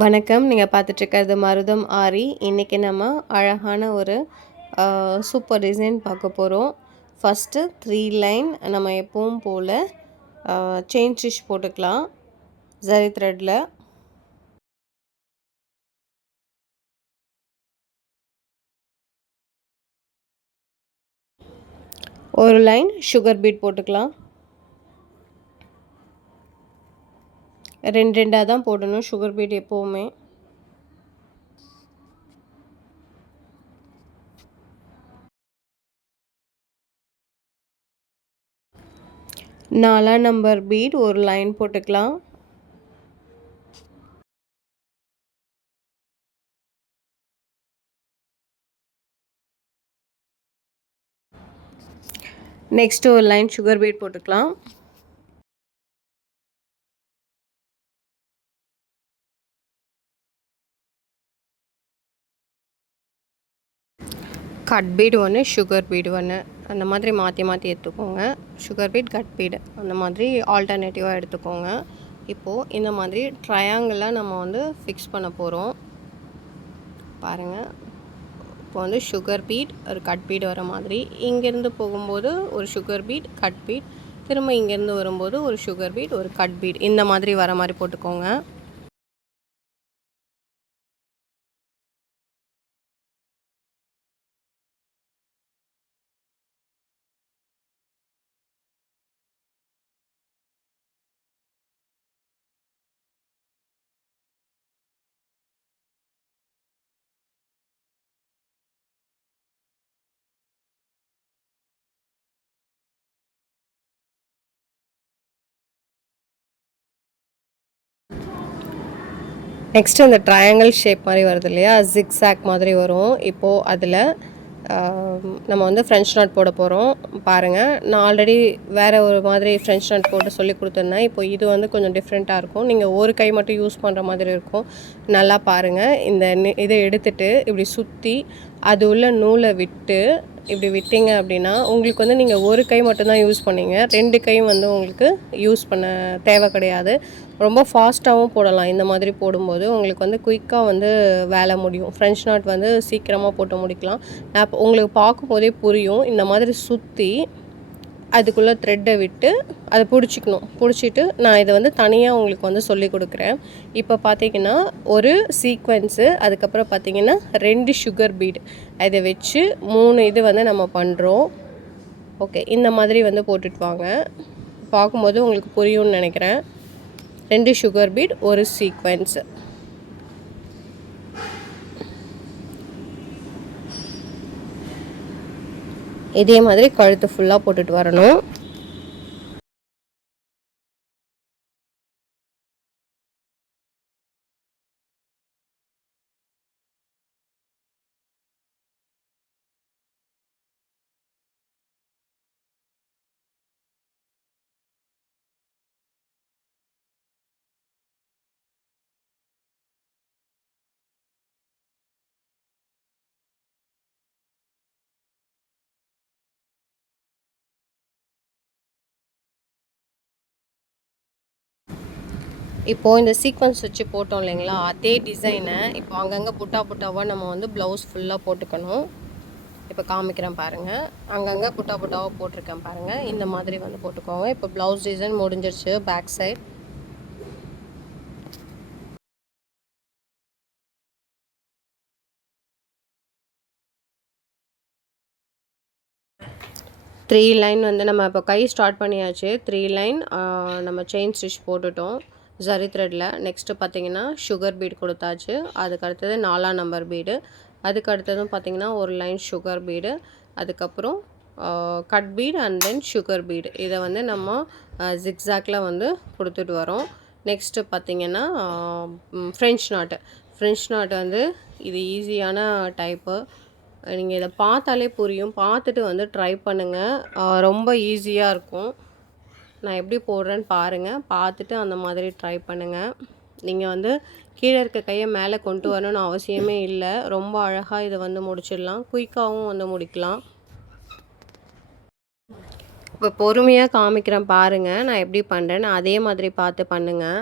வணக்கம். நீங்கள் பார்த்துட்ருக்கிறது மருதம் ஆரி. இன்றைக்கி நம்ம அழகான ஒரு சூப்பர் டிசைன் பார்க்க போகிறோம் ஃபஸ்ட்டு த்ரீ லைன் நம்ம எப்பவும் போல் செயின் ஸ்டிச் போட்டுக்கலாம். ஜரி த்ரெட்டில் ஒரு லைன் சுகர் பீட் போட்டுக்கலாம். ரெண்டு ரெண்டாக தான் போடணும் சுகர் பீட் எப்போவுமே. நாலாம் நம்பர் பீட் ஒரு லைன் போட்டுக்கலாம். நெக்ஸ்ட்டு ஒரு லைன் சுகர் பீட் போட்டுக்கலாம். கட் பீடு ஒன்று சுகர் பீடு ஒன்று அந்த மாதிரி மாற்றி மாற்றி எடுத்துக்கோங்க. சுகர் பீட் கட் பீடு அந்த மாதிரி ஆல்டர்னேட்டிவாக எடுத்துக்கோங்க. இப்போது இந்த மாதிரி ட்ரையாங்கிளாக நம்ம வந்து ஃபிக்ஸ் பண்ண போகிறோம் பாருங்கள் இப்போ வந்து சுகர் பீட் ஒரு கட் பீட் வர மாதிரி. இங்கேருந்து போகும்போது ஒரு சுகர் பீட் கட் பீட். திரும்ப இங்கேருந்து வரும்போது ஒரு சுகர் பீட் ஒரு கட் பீட். இந்த மாதிரி வர மாதிரி போட்டுக்கோங்க. நெக்ஸ்ட் அந்த ட்ரையாங்கிள் ஷேப் மாதிரி வருது இல்லையா? ஜிக்ஸாக் மாதிரி வரும். இப்போது அதில் நம்ம வந்து ஃப்ரெஞ்ச் நாட் போட போகிறோம் பாருங்கள் நான் ஆல்ரெடி வேறு ஒரு மாதிரி ஃப்ரெஞ்ச் நாட் போட்டு சொல்லி கொடுத்துருந்தேன். இப்போ இது வந்து கொஞ்சம் டிஃப்ரெண்ட்டாக இருக்கும். நீங்கள் ஒரு கை மட்டும் யூஸ் பண்ணுற மாதிரி இருக்கும். நல்லா பாருங்கள் இந்த இதை எடுத்துகிட்டு இப்படி சுற்றி அது உள்ள நூலை விட்டு இப்படி விட்டீங்க அப்படின்னா உங்களுக்கு வந்து நீங்கள் ஒரு கை மட்டும்தான் யூஸ் பண்ணீங்க. ரெண்டு கையும் வந்து உங்களுக்கு யூஸ் பண்ண தேவை கிடையாது. ரொம்ப ஃபாஸ்ட்டாகவும் போடலாம். இந்த மாதிரி போடும்போது உங்களுக்கு வந்து குயிக்காக வந்து வேலை முடியும். ஃப்ரெஞ்ச் நாட் வந்து சீக்கிரமாக போட்டு முடிக்கலாம். நான் உங்களுக்கு பார்க்கும்போதே புரியும். இந்த மாதிரி சுற்றி அதுக்குள்ளே த்ரெட்டை விட்டு அதை பிடிச்சிக்கணும். பிடிச்சிட்டு நான் இதை வந்து தனியாக உங்களுக்கு வந்து சொல்லி கொடுக்குறேன். இப்போ பார்த்தீங்கன்னா ஒரு சீக்வன்ஸு அதுக்கப்புறம் பார்த்தீங்கன்னா ரெண்டு சுகர் பீட் இதை வச்சு மூணு இது வந்து நம்ம பண்ணுறோம் ஓகே இந்த மாதிரி வந்து போட்டுட்டு வாங்க. பார்க்கும்போது உங்களுக்கு புரியும்னு நினைக்கிறேன். ரெண்டு சுகர் பீட் ஒரு சீக்வன்ஸு இதே மாதிரி கழுத்து ஃபுல்லாக போட்டுட்டு வரணும். இப்போது இந்த சீக்வன்ஸ் வச்சு போட்டோம் இல்லைங்களா? அதே டிசைனை இப்போ அங்கங்கே புட்டா புட்டாவாக நம்ம வந்து ப்ளவுஸ் ஃபுல்லாக போட்டுக்கணும். இப்போ காமிக்கிறேன் பாருங்கள் அங்கங்கே புட்டா புட்டாவாக போட்டிருக்கேன் பாருங்கள் இந்த மாதிரி வந்து போட்டுக்கோங்க. இப்போ ப்ளவுஸ் டிசைன் முடிஞ்சிருச்சு பேக் சைட் த்ரீ லைன் வந்து நம்ம இப்போ கை ஸ்டார்ட் பண்ணியாச்சு. த்ரீ லைன் நம்ம செயின் ஸ்டிச் போட்டுட்டோம். ஜரி த்ரெட்டில் நெக்ஸ்ட்டு பார்த்தீங்கன்னா சுகர் பீட் கொடுத்தாச்சு. அதுக்கு அடுத்தது நாலாம் நம்பர் பீடு அதுக்கு அடுத்ததும் பார்த்திங்கன்னா ஒரு லைன் சுகர் பீடு அதுக்கப்புறம் cut bead and then sugar bead இதை வந்து நம்ம ஜிக்ஸாக்டில் வந்து கொடுத்துட்டு வரோம். நெக்ஸ்ட்டு பார்த்திங்கன்னா ஃப்ரெஞ்ச் நாட்டு ஃப்ரெஞ்ச் நாட்டு வந்து இது ஈஸியான டைப்பு நீங்கள் இதை பார்த்தாலே புரியும். பார்த்துட்டு வந்து ட்ரை பண்ணுங்கள் ரொம்ப ஈஸியாக இருக்கும். நான் எப்படி போடுறேன்னு பாருங்கள் பார்த்துட்டு அந்த மாதிரி ட்ரை பண்ணுங்கள் நீங்கள் வந்து கீழே இருக்க கையை மேலே கொண்டு வரணும்னு அவசியமே இல்லை. ரொம்ப அழகாக இதை வந்து முடிச்சிடலாம். குயிக்காகவும் வந்து முடிக்கலாம். இப்போ பொறுமையாக காமிக்கிறேன் பாருங்கள் நான் எப்படி பண்ணுறேன்னு அதே மாதிரி பார்த்து பண்ணுங்கள்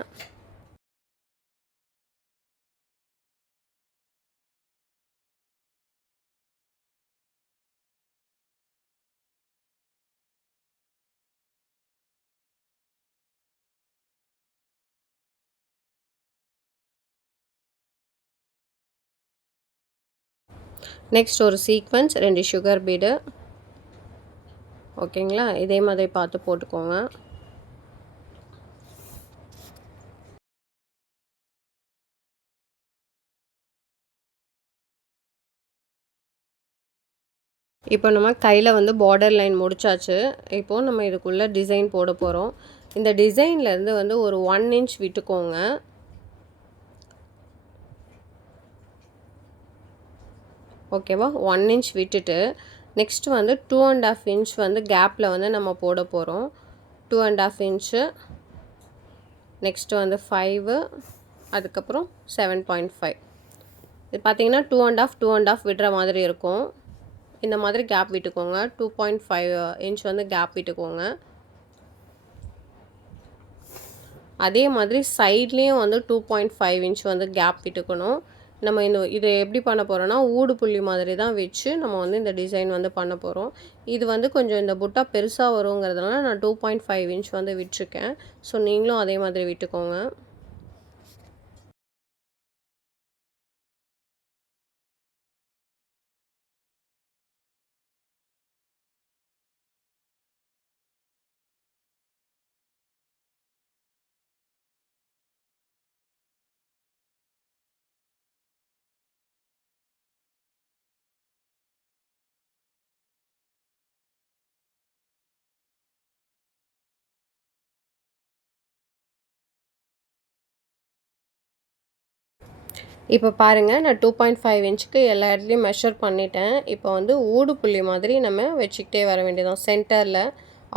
நெக்ஸ்ட் ஒரு சீக்வன்ஸ் ரெண்டு சுகர் பீடு ஓகேங்களா? இதே மாதிரி பார்த்து போட்டுக்கோங்க. இப்போ நம்ம கையில் வந்து பார்டர் லைன் முடிச்சாச்சு. இப்போது நம்ம இதுக்குள்ளே டிசைன் போட போகிறோம் இந்த டிசைன்லேருந்து வந்து ஒரு ஒன் இன்ச் விட்டுக்கோங்க. ஓகேவா? ஒன் இன்ச் விட்டுட்டு நெக்ஸ்ட் வந்து டூ அண்ட் ஆஃப் இன்ச் வந்து கேப்பில் வந்து நம்ம போட போகிறோம் two and half inch next வந்து ஃபைவு அதுக்கப்புறம் செவன் பாயிண்ட் ஃபைவ் இது பார்த்தீங்கன்னா two and half two and half விடுற மாதிரி இருக்கும். இந்த மாதிரி கேப் விட்டுக்கோங்க. டூ பாயிண்ட் ஃபைவ் இன்ச் வந்து கேப் விட்டுக்கோங்க. அதே மாதிரி சைட்லேயும் வந்து டூ பாயிண்ட் ஃபைவ் இன்ச் வந்து கேப் விட்டுக்கணும். நம்ம இந்த இதை எப்படி பண்ண போகிறோன்னா ஊடு புள்ளி மாதிரி தான் வச்சு நம்ம வந்து இந்த டிசைன் வந்து பண்ண போகிறோம் இது வந்து கொஞ்சம் இந்த புட்டா பெருசாக வருங்கிறதுனால நான் டூ பாயிண்ட் ஃபைவ் இன்ச் வந்து விட்டுருக்கேன். ஸோ நீங்களும் அதே மாதிரி விட்டுக்கோங்க. இப்போ பாருங்கள் நான் டூ பாயிண்ட் ஃபைவ் இன்ச்சுக்கு எல்லா இடத்துலையும் மெஷர் பண்ணிட்டேன். இப்போ வந்து ஊடு புள்ளி மாதிரி நம்ம வச்சுக்கிட்டே வர வேண்டியதான் சென்டரில்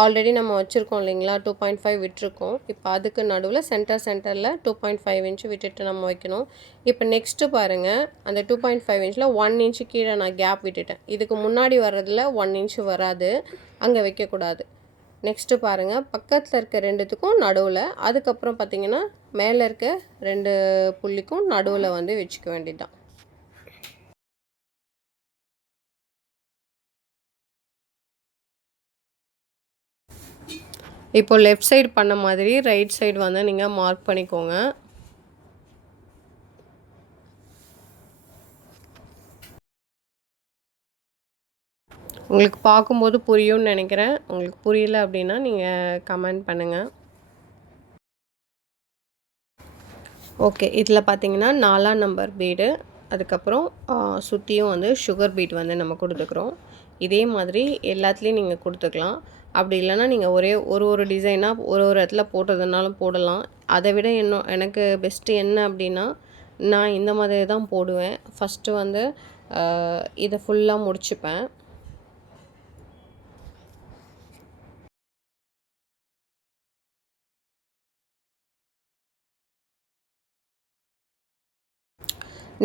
ஆல்ரெடி நம்ம வச்சுருக்கோம் இல்லைங்களா? டூ பாயிண்ட் ஃபைவ் விட்டுருக்கோம். இப்போ அதுக்கு நடுவில் சென்டர் சென்டரில் டூ பாயிண்ட் ஃபைவ் இன்ச்சு விட்டுட்டு நம்ம வைக்கணும். இப்போ நெக்ஸ்ட்டு பாருங்கள் அந்த டூ பாயிண்ட் ஃபைவ் இன்ச்சில் ஒன் இன்ச்சு கீழே நான் கேப் விட்டுட்டேன். இதுக்கு முன்னாடி வர்றதில் ஒன் இன்ச்சு வராது. அங்கே வைக்கக்கூடாது. நெக்ஸ்ட்டு பாருங்கள் பக்கத்தில் இருக்க ரெண்டுத்துக்கும் நடுவில் அதுக்கப்புறம் பார்த்திங்கன்னா மேலே இருக்க ரெண்டு புள்ளிக்கும் நடுவில் வந்து வச்சுக்க வேண்டியதுதான். இப்போ லெஃப்ட் சைடு பண்ண மாதிரி ரைட் சைடு வந்து நீங்கள் மார்க் பண்ணிக்கோங்க. உங்களுக்கு பார்க்கும்போது புரியும்னு நினைக்கிறேன். உங்களுக்கு புரியல அப்படின்னா நீங்கள் கமெண்ட் பண்ணுங்கள் ஓகே இதில் பார்த்தீங்கன்னா நாலாம் நம்பர் பீடு அதுக்கப்புறம் சுற்றியும் வந்து சுகர் பீட் வந்து நம்ம கொடுத்துக்குறோம். இதே மாதிரி எல்லாத்துலேயும் நீங்கள் கொடுத்துக்கலாம். அப்படி இல்லைன்னா நீங்கள் ஒரே ஒரு ஒரு டிசைனாக ஒரு ஒரு இடத்துல போட்டதுனாலும் போடலாம். அதை விட என்ன எனக்கு பெஸ்ட்டு என்ன அப்படின்னா நான் இந்த மாதிரி தான் போடுவேன். ஃபஸ்ட்டு வந்து இதை ஃபுல்லாக முடிச்சுப்பேன்.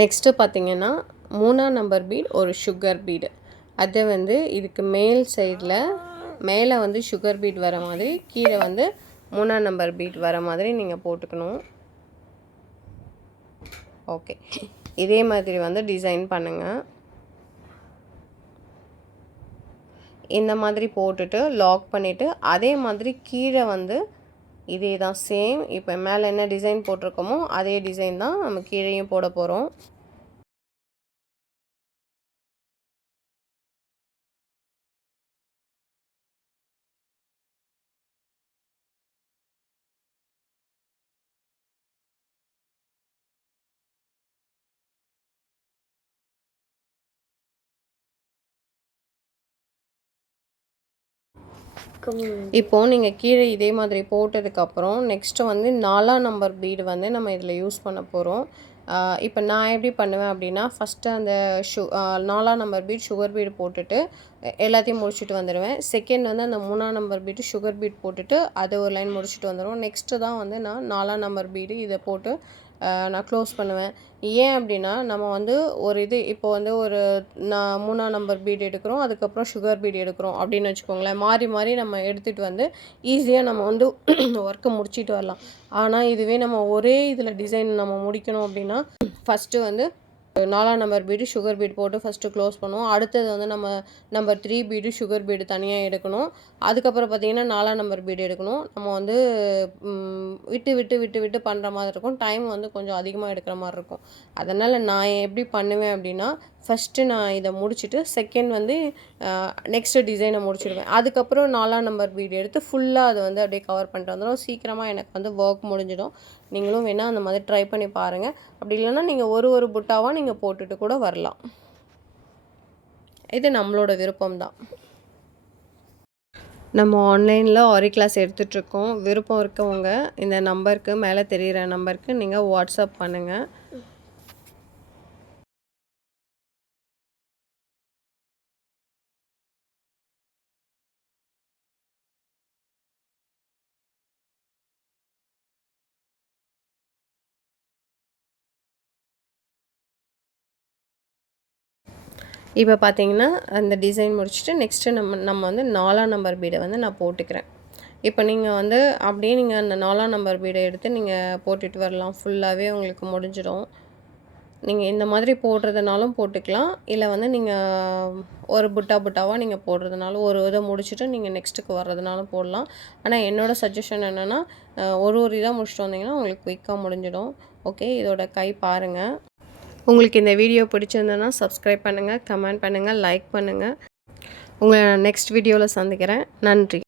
நெக்ஸ்ட்டு பார்த்திங்கன்னா மூணாம் நம்பர் பீட் ஒரு சுகர் பீடு அதை வந்து இதுக்கு மேல் சைடில் மேலே வந்து சுகர் பீட் வர மாதிரி கீழே வந்து மூணாம் நம்பர் பீட் வர மாதிரி நீங்கள் போட்டுக்கணும். ஓகே இதே மாதிரி வந்து டிசைன் பண்ணுங்கள் இந்த மாதிரி போட்டுட்டு லாக் பண்ணிவிட்டு அதே மாதிரி கீழே வந்து இதே தான் சேம் இப்போ மேலே என்ன டிசைன் போட்டிருக்கோமோ அதே டிசைன் தான் நம்ம கீழேயும் போட போகிறோம் இப்போது நீங்கள் கீழே இதே மாதிரி போட்டதுக்கப்புறம் நெக்ஸ்ட்டு வந்து நாலாம் நம்பர் பீடு வந்து நம்ம இதில் யூஸ் பண்ண போகிறோம் இப்போ நான் எப்படி பண்ணுவேன் அப்படின்னா ஃபஸ்ட்டு அந்த ஷு நாலாம் நம்பர் பீட் சுகர் பீடு போட்டுட்டு எல்லாத்தையும் முடிச்சுட்டு வந்துடுவேன். செகண்ட் வந்து அந்த மூணாம் நம்பர் பீட்டு சுகர் பீட் போட்டுட்டு அது ஒரு லைன் முடிச்சுட்டு வந்துடுவோம். நெக்ஸ்ட்டு தான் வந்து நான் நாலாம் நம்பர் பீடு இதை போட்டு நான் க்ளோஸ் பண்ணுவேன். ஏன் அப்படின்னா நம்ம வந்து ஒரு இது இப்போ வந்து ஒரு நான் மூணாம் நம்பர் பீட் எடுக்கிறோம் அதுக்கப்புறம் சுகர் பீட் எடுக்கிறோம் அப்படின்னு வச்சுக்கோங்களேன். மாறி மாறி நம்ம எடுத்துகிட்டு வந்து ஈஸியாக நம்ம வந்து ஒர்க்கை முடிச்சிட்டு வரலாம். ஆனால் இதுவே நம்ம ஒரே இதில் டிசைன் நம்ம முடிக்கணும் அப்படின்னா ஃபஸ்ட்டு வந்து நாலாம் நம்பர் பீடு சுகர் பீட் போட்டு ஃபஸ்ட்டு க்ளோஸ் பண்ணுவோம். அடுத்தது வந்து நம்ம number three bead sugar bead தனியாக எடுக்கணும். அதுக்கப்புறம் பார்த்திங்கன்னா நாலாம் நம்பர் பீடு எடுக்கணும். நம்ம வந்து விட்டு விட்டு விட்டு விட்டு பண்ணுற மாதிரி இருக்கும். டைம் வந்து கொஞ்சம் அதிகமாக எடுக்கிற மாதிரி இருக்கும். அதனால் நான் எப்படி பண்ணுவேன் அப்படின்னா ஃபஸ்ட்டு நான் இதை முடிச்சுட்டு செகண்ட் வந்து நெக்ஸ்ட்டு டிசைனை முடிச்சிடுவேன். அதுக்கப்புறம் நாலாம் நம்பர் வீடு எடுத்து ஃபுல்லாக அதை வந்து அப்படியே கவர் பண்ணிட்டு வந்துடும். சீக்கிரமாக எனக்கு வந்து ஒர்க் முடிஞ்சிடும். நீங்களும் வேணால் அந்த மாதிரி ட்ரை பண்ணி பாருங்கள் அப்படி இல்லைன்னா நீங்கள் ஒரு ஒரு புட்டாவாக நீங்கள் போட்டுட்டு கூட வரலாம். இது நம்மளோட விருப்பம்தான். நம்ம ஆன்லைனில் ஆரி கிளாஸ் எடுத்துகிட்ருக்கோம் விருப்பம் இருக்கவங்க இந்த நம்பருக்கு மேலே தெரிகிற நம்பருக்கு நீங்கள் வாட்ஸ்அப் பண்ணுங்கள் இப்போ பார்த்தீங்கன்னா அந்த டிசைன் முடிச்சுட்டு நெக்ஸ்ட்டு நம்ம நம்ம வந்து நாலாம் நம்பர் பீடை வந்து நான் போட்டுக்கிறேன். இப்போ நீங்கள் வந்து அப்படியே நீங்கள் அந்த நாலாம் நம்பர் பீடை எடுத்து நீங்கள் போட்டுட்டு வரலாம். ஃபுல்லாகவே உங்களுக்கு முடிஞ்சிடும். நீங்கள் இந்த மாதிரி போடுறதுனாலும் போட்டுக்கலாம். இல்லை வந்து நீங்கள் ஒரு புட்டா புட்டாவாக நீங்கள் போடுறதுனாலும் ஒரு இதை முடிச்சுட்டு நீங்கள் நெக்ஸ்ட்டுக்கு வர்றதுனாலும் போடலாம். ஆனால் என்னோடய சஜஷன் என்னென்னா ஒரு ஒரு இதாக முடிச்சுட்டு வந்தீங்கன்னா உங்களுக்கு குயிக்காக முடிஞ்சிடும். ஓகே இதோட கை பாருங்கள் உங்களுக்கு இந்த வீடியோ பிடிச்சிருந்ததுன்னா சப்ஸ்கிரைப் பண்ணுங்கள் கமெண்ட் பண்ணுங்கள் லைக் பண்ணுங்கள் உங்களை நான் நெக்ஸ்ட் வீடியோவில் சந்திக்கிறேன். நன்றி.